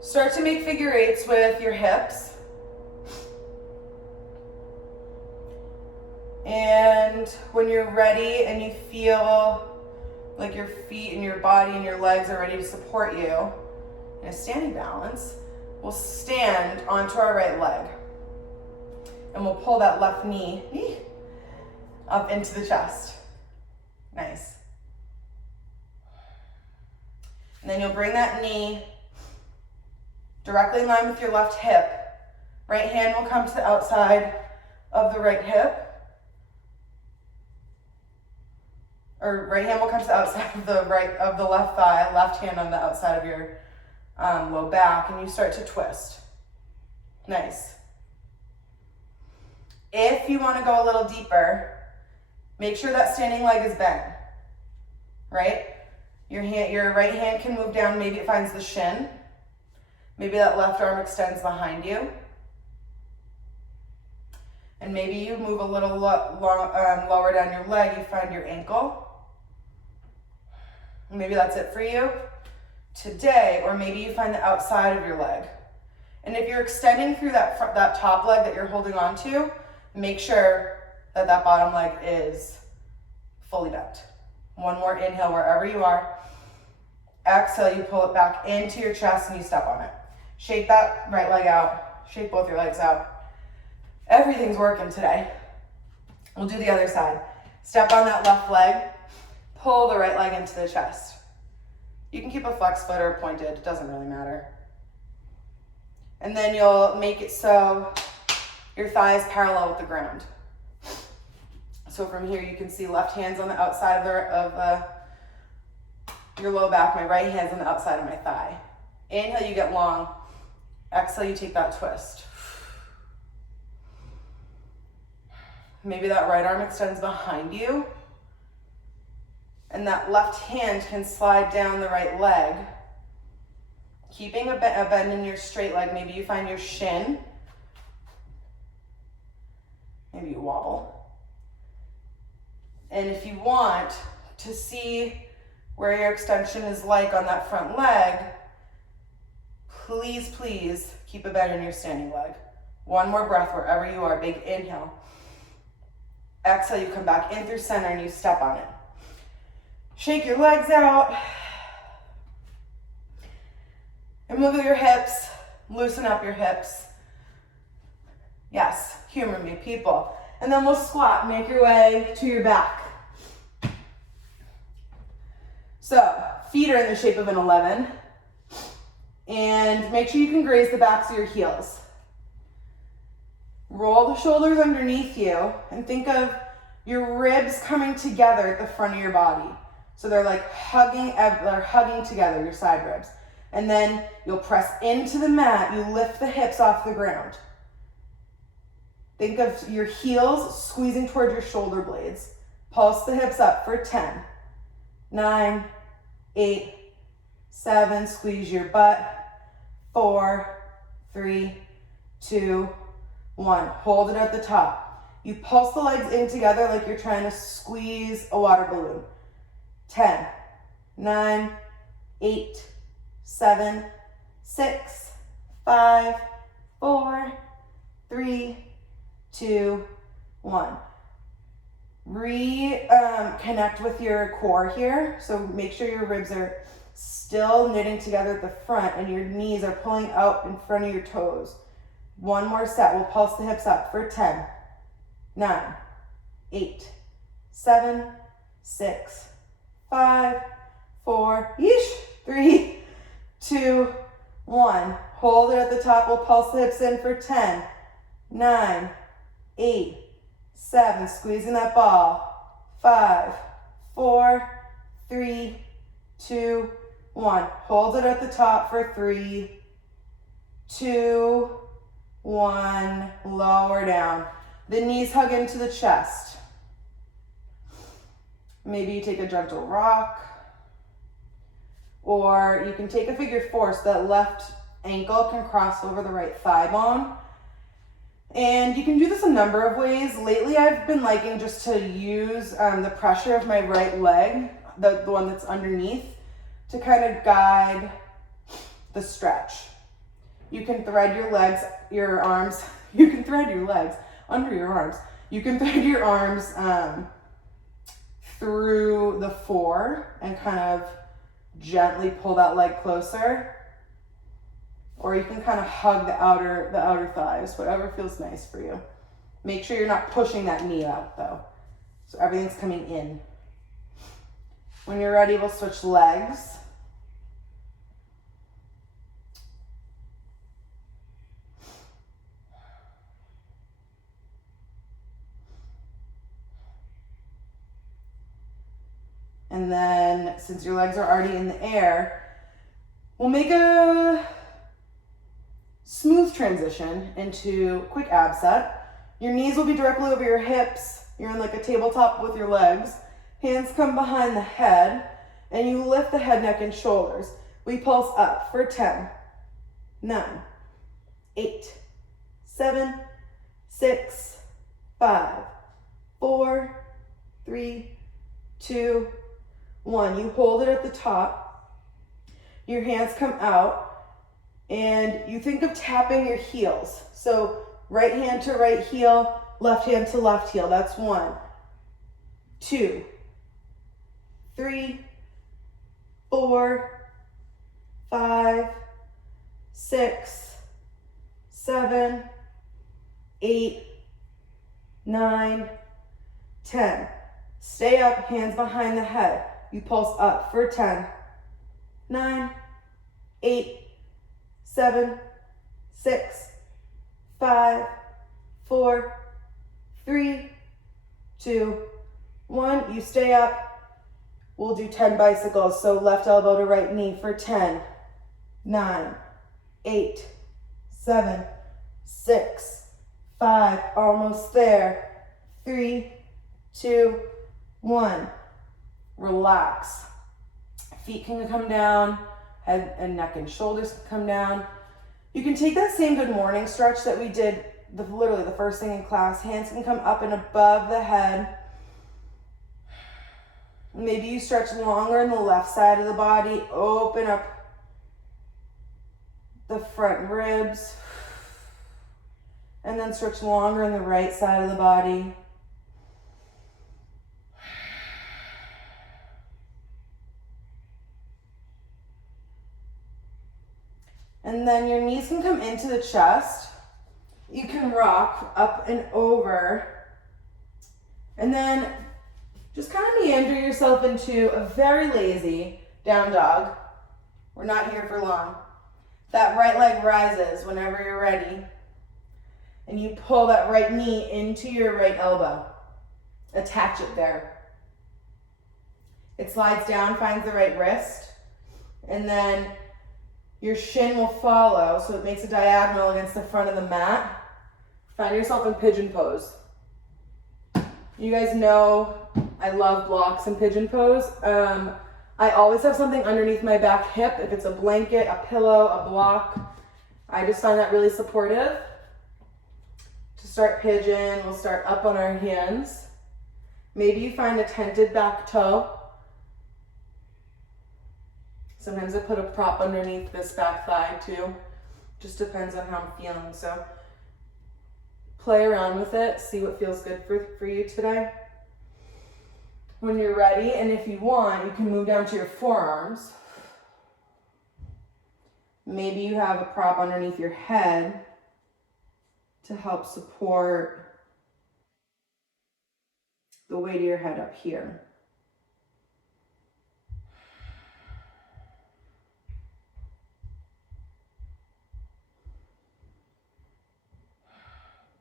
start to make figure eights with your hips. And when you're ready and you feel like your feet and your body and your legs are ready to support you in a standing balance, we'll stand onto our right leg. And we'll pull that left knee up into the chest. Nice. And then you'll bring that knee directly in line with your left hip. Right hand will come to the outside of the right hip. Or right hand will come to the outside of the left thigh, left hand on the outside of your low back, and you start to twist. Nice. If you want to go a little deeper, make sure that standing leg is bent, right? Your right hand can move down, maybe it finds the shin. Maybe that left arm extends behind you. And maybe you move a little lower down your leg, you find your ankle. Maybe that's it for you today, or maybe you find the outside of your leg. And if you're extending through that top leg that you're holding on to, make sure that that bottom leg is fully bent. One more inhale wherever you are. Exhale, you pull it back into your chest and you step on it. Shake that right leg out. Shake both your legs out. Everything's working today. We'll do the other side. Step on that left leg. Pull the right leg into the chest. You can keep a flex foot or pointed. It doesn't really matter. And then you'll make it so your thigh is parallel with the ground. So from here you can see left hand's on the outside of your low back. My right hand's on the outside of my thigh. Inhale, you get long. Exhale, you take that twist. Maybe that right arm extends behind you. And that left hand can slide down the right leg. Keeping a bend in your straight leg. Maybe you find your shin. Maybe you wobble. And if you want to see where your extension is like on that front leg, please, please keep a bend in your standing leg. One more breath wherever you are. Big inhale. Exhale, you come back in through center and you step on it. Shake your legs out. And move your hips. Loosen up your hips. Yes, humor me, people. And then we'll squat. Make your way to your back. So, feet are in the shape of an 11. And make sure you can graze the backs of your heels. Roll the shoulders underneath you and think of your ribs coming together at the front of your body. So they're like hugging together, your side ribs. And then you'll press into the mat. You lift the hips off the ground. Think of your heels squeezing toward your shoulder blades. Pulse the hips up for 10, 9, 8, 7. Squeeze your butt. 4, 3, 2, 1. Hold it at the top. You pulse the legs in together like you're trying to squeeze a water balloon. 10, 9, 8, 7, 6, 5, 4, 3, 2, 1. Connect with your core here. So make sure your ribs are still knitting together at the front and your knees are pulling out in front of your toes. One more set. We'll pulse the hips up for 10, 9, 8, 7, 6, 5, 4, 3, 2, 1. Hold it at the top. We'll pulse the hips in for 10, 9, 8, 7. Squeezing that ball. 5, 4, 3, 2, 1. Hold it at the top for 3, 2, 1, lower down. The knees hug into the chest. Maybe you take a gentle rock, or you can take a figure 4 so that left ankle can cross over the right thigh bone. And you can do this a number of ways. Lately, I've been liking just to use the pressure of my right leg, the one that's underneath, to kind of guide the stretch. You can thread your arms, you can thread your legs under your arms. You can thread your arms through the 4 and kind of gently pull that leg closer. Or you can kind of hug the outer thighs, whatever feels nice for you. Make sure you're not pushing that knee out though. So everything's coming in. When you're ready, we'll switch legs. And then since your legs are already in the air, we'll make a smooth transition into quick ab set. Your knees will be directly over your hips. You're in like a tabletop with your legs. Hands come behind the head, and you lift the head, neck, and shoulders. We pulse up for 10, 9, 8, 7, 6, 5, 4, 3, 2, 1. You hold it at the top. Your hands come out. And you think of tapping your heels. So right hand to right heel, left hand to left heel. That's 1, 2, 3, 4, 5, 6, 7, 8, 9, 10. Stay up, hands behind the head. You pulse up for 10, 9, 8, 7, 6, 5, 4, 3, 2, 1. You stay up. We'll do 10 bicycles. So left elbow to right knee for 10, 9, 8, 7, 6, 5. Almost there. 3, 2, 1. Relax. Feet can come down. Head and neck and shoulders can come down. You can take that same good morning stretch that we did literally the first thing in class. Hands can come up and above the head. Maybe you stretch longer on the left side of the body. Open up the front ribs. And then stretch longer on the right side of the body. And then your knees can come into the chest. You can rock up and over. And then just kind of meander yourself into a very lazy down dog. We're not here for long. That right leg rises whenever you're ready. And you pull that right knee into your right elbow. Attach it there. It slides down, finds the right wrist. And then your shin will follow, so it makes a diagonal against the front of the mat. Find yourself in pigeon pose. You guys know I love blocks in pigeon pose. I always have something underneath my back hip. If it's a blanket, a pillow, a block, I just find that really supportive. To start pigeon, we'll start up on our hands. Maybe you find a tented back toe. Sometimes I put a prop underneath this back thigh too. Just depends on how I'm feeling. So play around with it. See what feels good for you today. When you're ready, and if you want, you can move down to your forearms. Maybe you have a prop underneath your head to help support the weight of your head up here.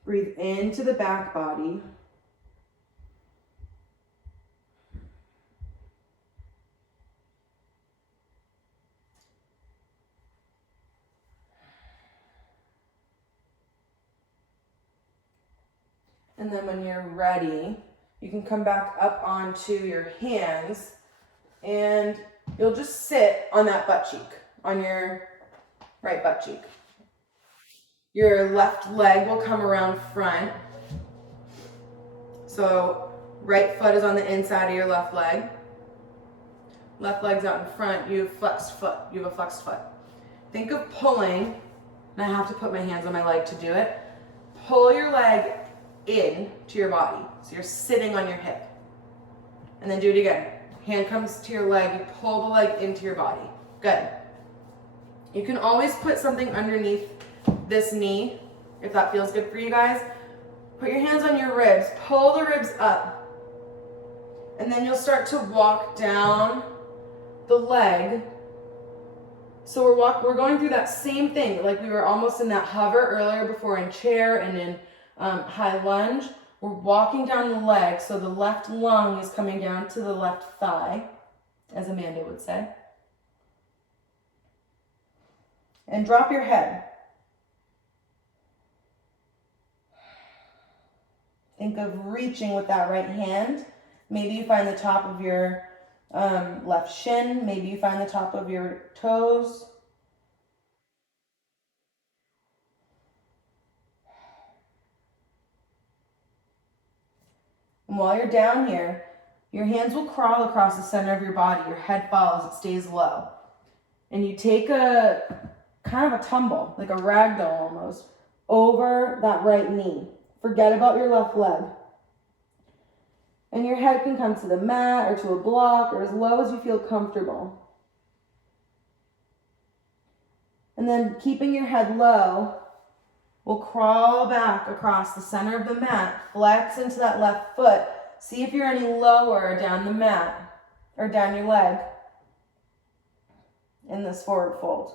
Breathe into the back body. And then when you're ready, you can come back up onto your hands and you'll just sit on that butt cheek, on your right butt cheek. Your left leg will come around front. So right foot is on the inside of your left leg. Left leg's out in front. You have flexed foot. You have a flexed foot. Think of pulling, and I have to put my hands on my leg to do it. Pull your leg in to your body. So you're sitting on your hip. And then do it again. Hand comes to your leg. You pull the leg into your body. Good. You can always put something underneath this knee if that feels good for you guys. Put your hands on your ribs. Pull the ribs up. And then you'll start to walk down the leg. So we're going through that same thing, like we were almost in that hover earlier before in chair and in high lunge. We're walking down the leg, so the left lung is coming down to the left thigh, as Amanda would say. And drop your head. Think of reaching with that right hand. Maybe you find the top of your left shin. Maybe you find the top of your toes. And while you're down here, your hands will crawl across the center of your body. Your head follows, it stays low. And you take a kind of a tumble, like a ragdoll almost, over that right knee. Forget about your left leg. And your head can come to the mat or to a block or as low as you feel comfortable. And then keeping your head low, we'll crawl back across the center of the mat, flex into that left foot. See if you're any lower down the mat or down your leg in this forward fold.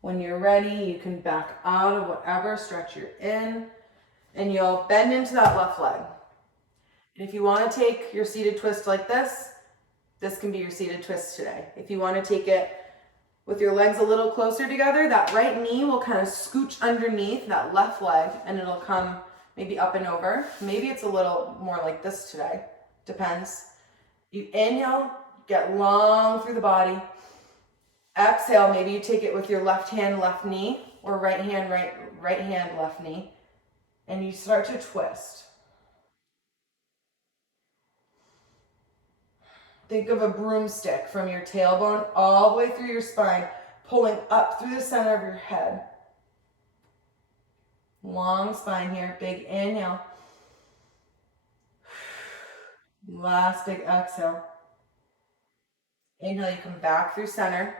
When you're ready, you can back out of whatever stretch you're in, and you'll bend into that left leg. And if you want to take your seated twist like this can be your seated twist today. If you want to take it with your legs a little closer together, that right knee will kind of scooch underneath that left leg, and it'll come maybe up and over. Maybe it's a little more like this today. Depends. You inhale, get long through the body. Exhale, maybe you take it with your left hand, left knee, or right hand, left knee, and you start to twist. Think of a broomstick from your tailbone all the way through your spine, pulling up through the center of your head. Long spine here, big inhale. Last big exhale. Inhale, you come back through center.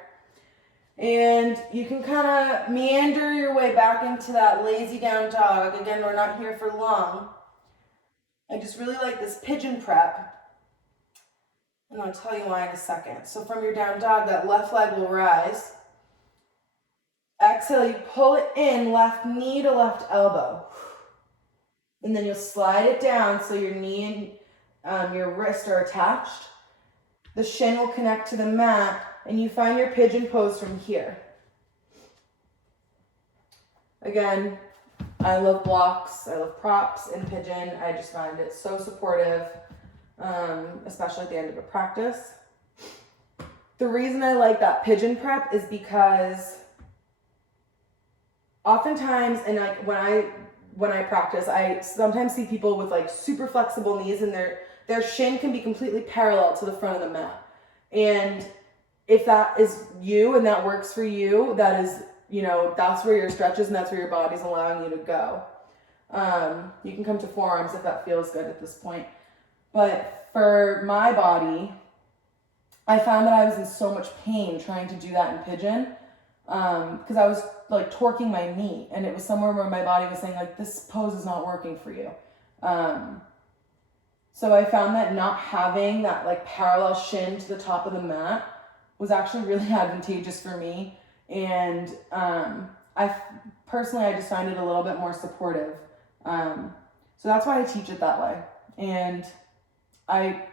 And you can kind of meander your way back into that lazy down dog. Again, we're not here for long. I just really like this pigeon prep. And I'll tell you why in a second. So from your down dog, that left leg will rise. Exhale, you pull it in, left knee to left elbow. And then you'll slide it down so your knee and your wrist are attached. The shin will connect to the mat. And you find your pigeon pose from here. Again, I love blocks, I love props in pigeon. I just find it so supportive, especially at the end of a practice. The reason I like that pigeon prep is because oftentimes, and like when I practice, I sometimes see people with like super flexible knees and their shin can be completely parallel to the front of the mat. And if that is you and that works for you, that is, that's where your stretch is and that's where your body's allowing you to go. You can come to forearms if that feels good at this point. But for my body, I found that I was in so much pain trying to do that in pigeon because I was like torquing my knee, and it was somewhere where my body was saying like, this pose is not working for you. So I found that not having that like parallel shin to the top of the mat was actually really advantageous for me. And I just find it a little bit more supportive. So that's why I teach it that way. And I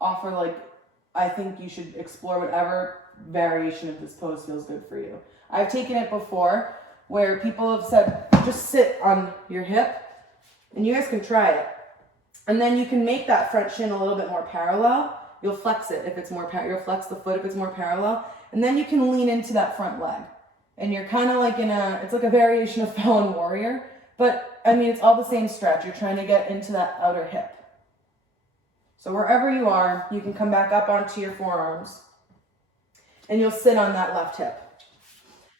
offer I think you should explore whatever variation of this pose feels good for you. I've taken it before where people have said, just sit on your hip, and you guys can try it. And then you can make that front shin a little bit more parallel. You'll flex it if it's more you'll flex the foot if it's more parallel. And then you can lean into that front leg. And you're kind of like it's like a variation of fallen warrior. But, I mean, it's all the same stretch. You're trying to get into that outer hip. So wherever you are, you can come back up onto your forearms. And you'll sit on that left hip.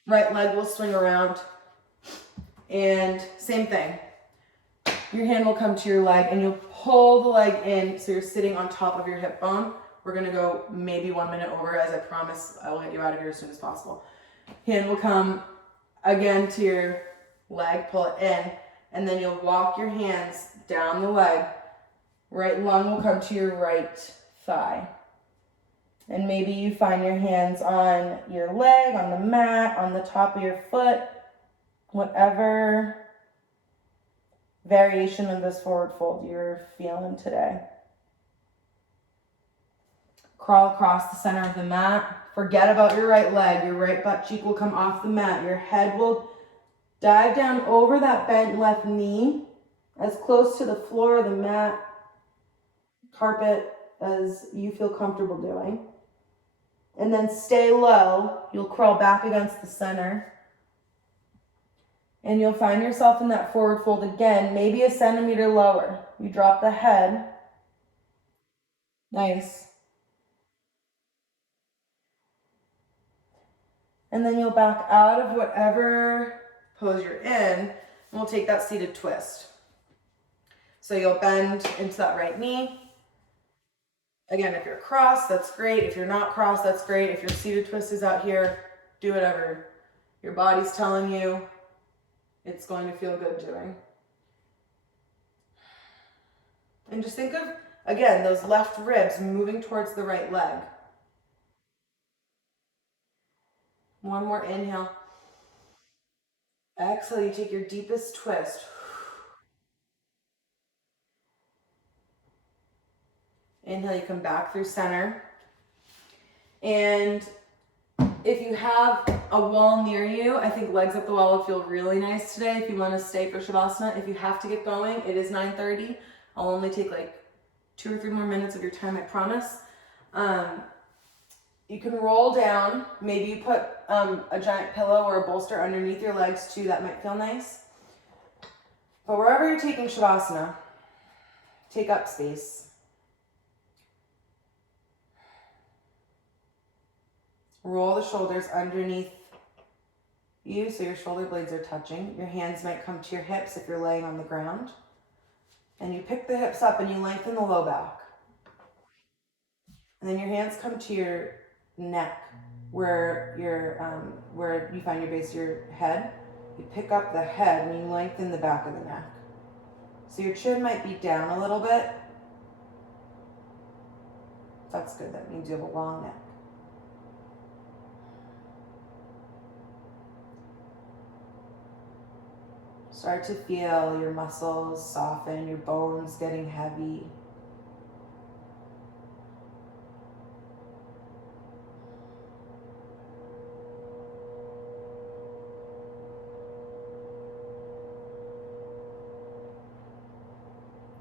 Right leg will swing around. And same thing. Your hand will come to your leg and you'll pull the leg in so you're sitting on top of your hip bone. We're going to go maybe 1 minute over, as I promise I will get you out of here as soon as possible. Hand will come again to your leg, pull it in, and then you'll walk your hands down the leg. Right lung will come to your right thigh. And maybe you find your hands on your leg, on the mat, on the top of your foot, whatever variation of this forward fold you're feeling today. Crawl across the center of the mat. Forget about your right leg. Your right butt cheek will come off the mat. Your head will dive down over that bent left knee, as close to the floor of the mat, carpet, as you feel comfortable doing. And then stay low. You'll crawl back against the center. And you'll find yourself in that forward fold again, maybe a centimeter lower. You drop the head. Nice. And then you'll back out of whatever pose you're in, and we'll take that seated twist. So you'll bend into that right knee. Again, if you're crossed, that's great. If you're not crossed, that's great. If your seated twist is out here, do whatever your body's telling you it's going to feel good doing. And just think of, again, those left ribs moving towards the right leg. One more inhale. Exhale, you take your deepest twist. Inhale, you come back through center. And if you have a wall near you, I think legs up the wall will feel really nice today if you want to stay for Shavasana. If you have to get going, it is 9:30. I'll only take like 2 or 3 more minutes of your time, I promise. You can roll down. Maybe you put a giant pillow or a bolster underneath your legs too. That might feel nice. But wherever you're taking Shavasana, take up space. Roll the shoulders underneath you so your shoulder blades are touching. Your hands might come to your hips if you're laying on the ground. And you pick the hips up and you lengthen the low back. And then your hands come to your neck where you find your base of your head. You pick up the head and you lengthen the back of the neck. So your chin might be down a little bit. That's good. That means you have a long neck. Start to feel your muscles soften, your bones getting heavy.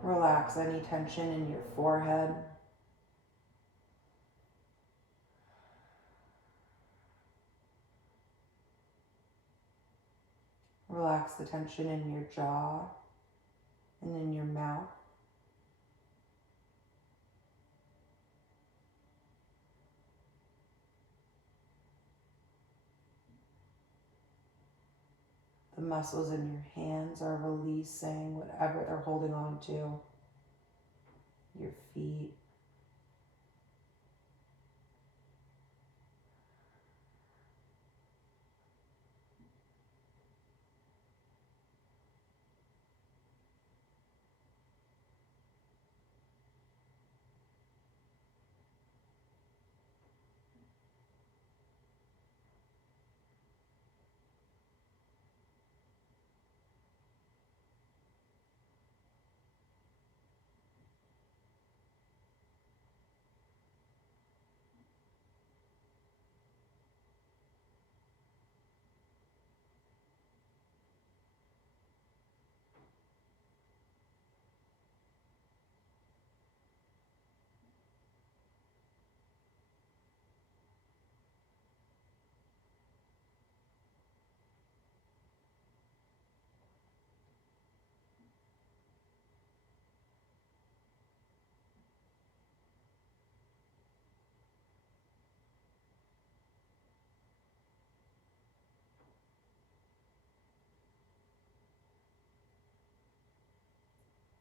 Relax any tension in your forehead. Relax the tension in your jaw and in your mouth. The muscles in your hands are releasing whatever they're holding on to. Your feet.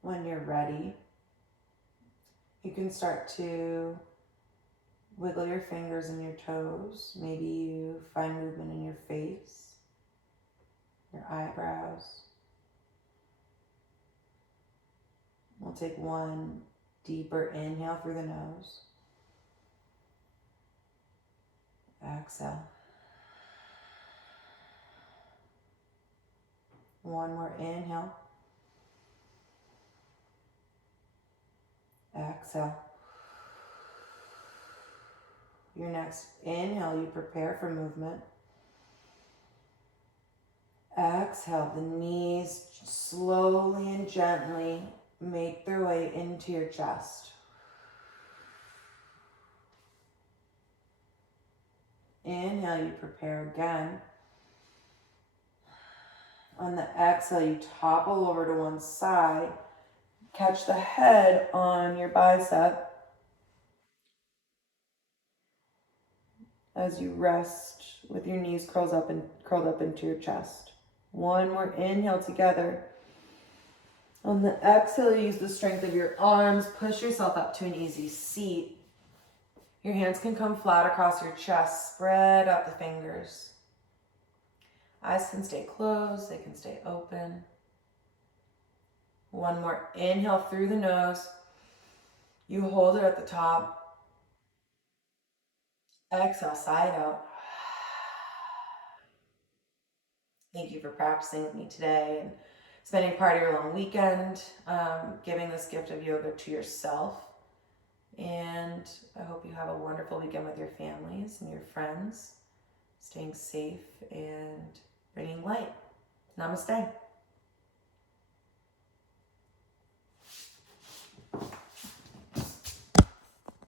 When you're ready, you can start to wiggle your fingers and your toes. Maybe you find movement in your face, your eyebrows. We'll take one deeper inhale through the nose. Exhale. One more inhale. Exhale. Your next inhale, you prepare for movement. Exhale, the knees slowly and gently make their way into your chest. Inhale, you prepare again. On the exhale, you topple over to one side. Catch the head on your bicep as you rest with your knees curled up into your chest. One more inhale together. On the exhale, use the strength of your arms. Push yourself up to an easy seat. Your hands can come flat across your chest. Spread out the fingers. Eyes can stay closed. They can stay open. One more inhale through the nose. You hold it at the top. Exhale, side out. Thank you for practicing with me today and spending part of your long weekend, giving this gift of yoga to yourself. And I hope you have a wonderful weekend with your families and your friends, staying safe and bringing light. Namaste.